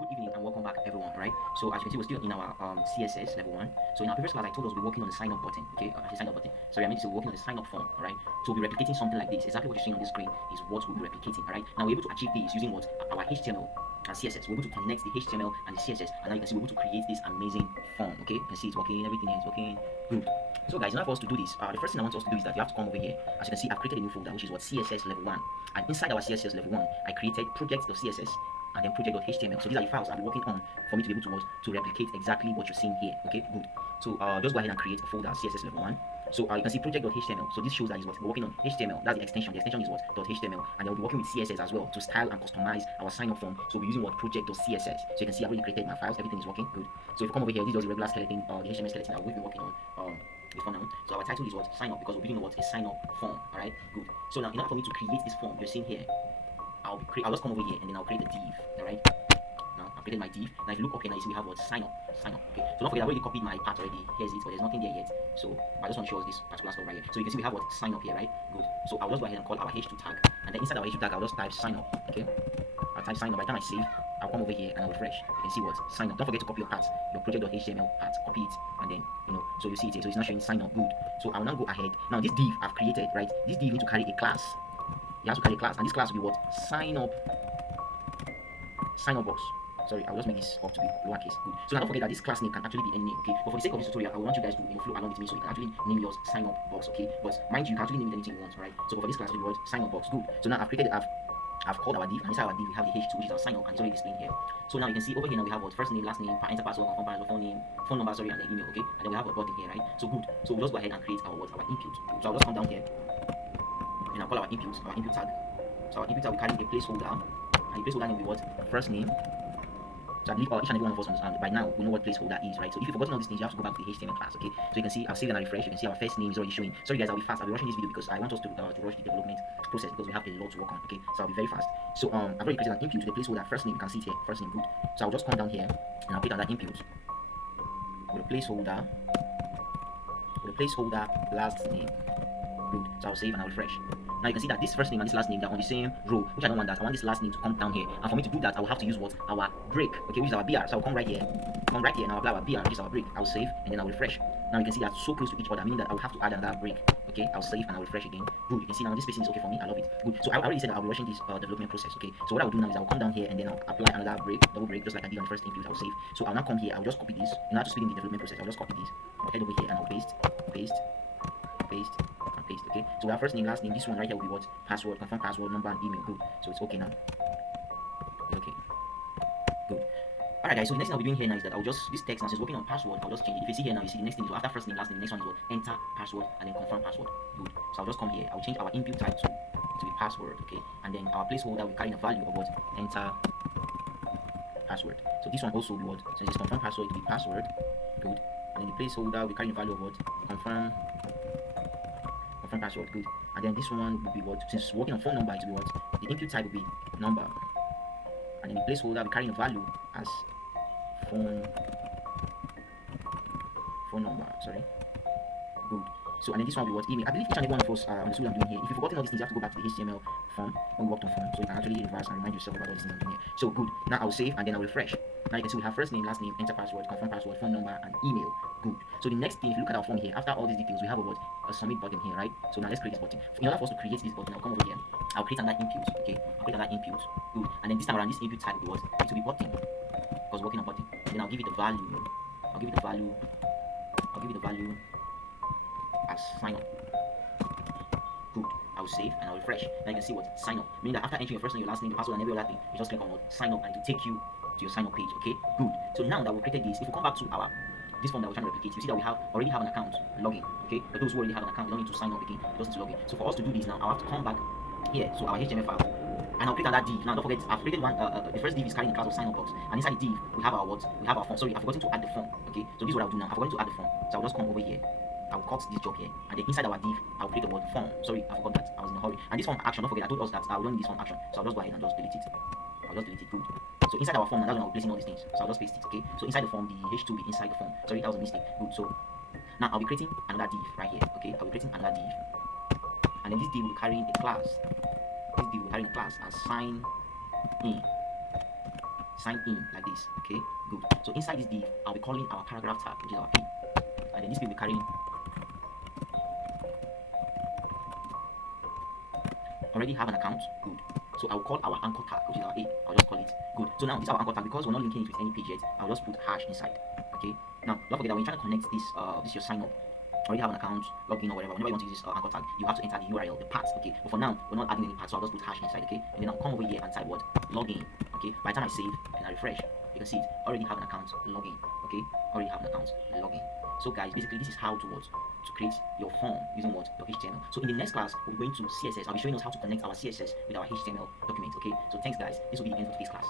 Good evening and welcome back everyone, right? So as you can see, we're still in our CSS level 1. So in our previous class, I told us we're working on the sign up button, okay? The sign up button. Sorry, I meant to say we're working on the sign up form, alright? So we'll be replicating something like this. Exactly what you're seeing on the screen is what we'll be replicating, alright? Now we're able to achieve this using what? Our HTML and CSS. We're able to connect the HTML and the CSS, and now you can see we're able to create this amazing form, okay? You can see it's working, everything here is working good. So guys, in order for us to do this, the first thing I want us to do is that you have to come over here. As you can see, I've created a new folder which is what CSS level 1. And inside our CSS level 1, I created project.css and then project.html. So these are the files I'll be working on for me to be able to what, to replicate exactly what you're seeing here. Okay, good. So just go ahead and create a folder CSS level 1. So you can see project.html. So this shows that is what we're working on HTML. That's the extension. The extension is what .html, and then we'll be working with CSS as well to style and customize our sign up form. So we're using what project.css. So you can see I've already created my files. Everything is working good. So if you come over here, this is just a regular skeleton, the HTML skeleton that we've been working on. Before now. So our title is what sign up because we're doing what a sign up form. All right, good. So now in order for me to create this form, you're seeing here, I'll just come over here and then I'll create a div. All right. Now I've created my div. Now if you look up here, now you see we have what sign up, sign up. Okay. So don't forget I've already copied my part already. Here's it, but there's nothing there yet. So I just want to show us this particular stuff right here. So you can see we have what sign up here, right? Good. So I'll just go ahead and call our h2 tag, and then inside our h2 tag I'll just type sign up. Okay. I'll type sign up. By the time I save, I'll come over here and I'll refresh. You can see what sign up. Don't forget to copy your part, your project.html part. Copy it, and then so you see it here. So it's not showing sign up. Good. So I'll now go ahead. Now this div I've created, right? This div need to carry a class. You have to carry a class, and this class will be what sign up box. Sorry, I'll just make this up to be lowercase. Good. So now don't forget that this class name can actually be any name, okay? But for the sake of this tutorial, I want you guys to flow along with me so you can actually name yours sign up box, okay? But mind you, can actually name it anything you want, right? So for this class, we want sign up box. Good. So now I've called our div, and inside our div we have the h2, which is our sign up, and it's already displaying here. So now you can see over here now we have what first name, last name, enter password, confirm password, phone number, sorry, and then email, okay? And then we have a button here, right? So good. So we'll just go ahead and create our input. So I'll just come down here and I'll call our input tag. So our input tag will carry a placeholder, and the placeholder name will be what first name. So I believe each and every one of us understand by now we know what placeholder is, right? So if you've forgotten all these things, you have to go back to the HTML class, okay? So you can see I've saved and I refresh. You can see our first name is already showing. Sorry guys, I'll be fast. I'll be rushing this video because I want us to rush the development process because we have a lot to work on, okay? So I'll be very fast. So I've already created an input to the placeholder first name. You can see it here, first name, good. So I'll just come down here and I'll create another input with a placeholder last name. Good. So I'll save and I'll refresh. Now you can see that this first name and this last name, they're on the same row, which I don't want that. I want this last name to come down here. And for me to do that, I will have to use what? Our break, okay, which is our BR. So I'll come right here, and I'll apply our BR, which is our break. I'll save and then I'll refresh. Now you can see they're so close to each other, meaning that I will have to add another break. Okay, I'll save and I'll refresh again. Good. You can see now this spacing is okay for me. I love it. Good. So I already said that I'll be rushing this development process. Okay. So what I'll do now is I'll come down here and then I'll apply another break, double break, just like I did on the first input. I'll save. So I'll now come here. I'll just copy this. In order to speed in the development process, I'll just copy this. I'll head over here and I'll paste, paste, and paste. Okay. So our first name, last name. This one right here will be what? Password, confirm password, number, and email. Good. So it's okay now. It's okay. Good. Alright guys, so the next thing I'll be doing here now is that I'll just, this text now says working on password, I'll just change it. If you see here now, you see the next thing is after first name, last name, the next one is what? Enter password and then confirm password. Good. So I'll just come here, I'll change our input type to be password, okay? And then our placeholder will carry a value of what? Enter password. So this one also will be what? Since it's confirm password, it will be password. Good. And then the placeholder will carry a value of what? Confirm password. Good. And then this one will be what? Since it's working on phone number, it will be what? The input type will be number. And then the placeholder will carry a value as phone number. Sorry. Good. So and then this one will be what? Email. I believe each and every one of us understood what I'm doing here. If you've forgotten all these things, you have to go back to the HTML form when we worked on form, so you can actually reverse and remind yourself about all these things I'm doing here. So good. Now I'll save and then I'll refresh. Now you can see we have first name, last name, enter password, confirm password, phone number, and email. Good. So the next thing, if you look at our form here, after all these details, we have a submit button here, right? So now let's create this button. In order for us to create this button, I'll come over here. I'll create another input. Okay. I'll create another input. Good. And then this time around, this input type will be what? It will be button because we're working on button. And then I'll give it a value. I'll give it a value as sign up. Good. I'll save and I'll refresh. Now you can see what sign up. Meaning that after entering your first name, your last name, your password, and every other thing, you just click on what sign up and it will take you to your sign up page. Okay. Good. So now that we've created this, if we come back to our this form that we're trying to replicate, you see that we already have an account login. Okay. But those who already have an account, they don't need to sign up again. They just need to log in. So for us to do this now, I'll have to come back here. So our HTML file. And I'll click on that div. Now don't forget, I've created one. The first div is carrying the class of sign up box, and inside the div we have our what? We have our form. Sorry, I've forgotten to add the form. Okay, so this is what I'll do now. I've forgotten to add the form, so I'll just come over here. I'll cut this job here, and then inside our div, I'll create the word form. Sorry, I forgot that. I was in a hurry. And this form action, don't forget, I told us that I will run this form action. So I'll just go ahead and just delete it. I'll just delete it. Good. So inside our form, and that's when I'll be placing all these things. So I'll just paste it. Okay. So inside the form, the h2 will be inside the form. Sorry, that was a mistake. Good. So now I'll be creating another div right here. Okay. I'll be creating another div, and then this div will be carrying a class. This div will be carrying a class as sign in. sign in like this. Okay, good. So inside this div, I'll be calling our paragraph tag, which is our P, and then this will be carrying already have an account. Good. So I'll call our anchor tag, which is our A. I'll just call it. Good. So now this is our anchor tag because we're not linking it with any page yet. I'll just put hash inside. Okay. Now don't forget that when you're trying to connect this your sign up, already have an account, login or whatever. Whenever you want to use this anchor tag, you have to enter the URL, the path. Okay. But for now, we're not adding any path, so I'll just put hash inside. Okay. And then I'll come over here and type what login. Okay. By the time I save and I refresh, you can see it already have an account login. Okay. Already have an account login. So guys, basically this is how to what to create your form using what your HTML. So in the next class, we're going to CSS. I'll be showing us how to connect our CSS with our HTML document. Okay. So thanks guys. This will be the end of today's class.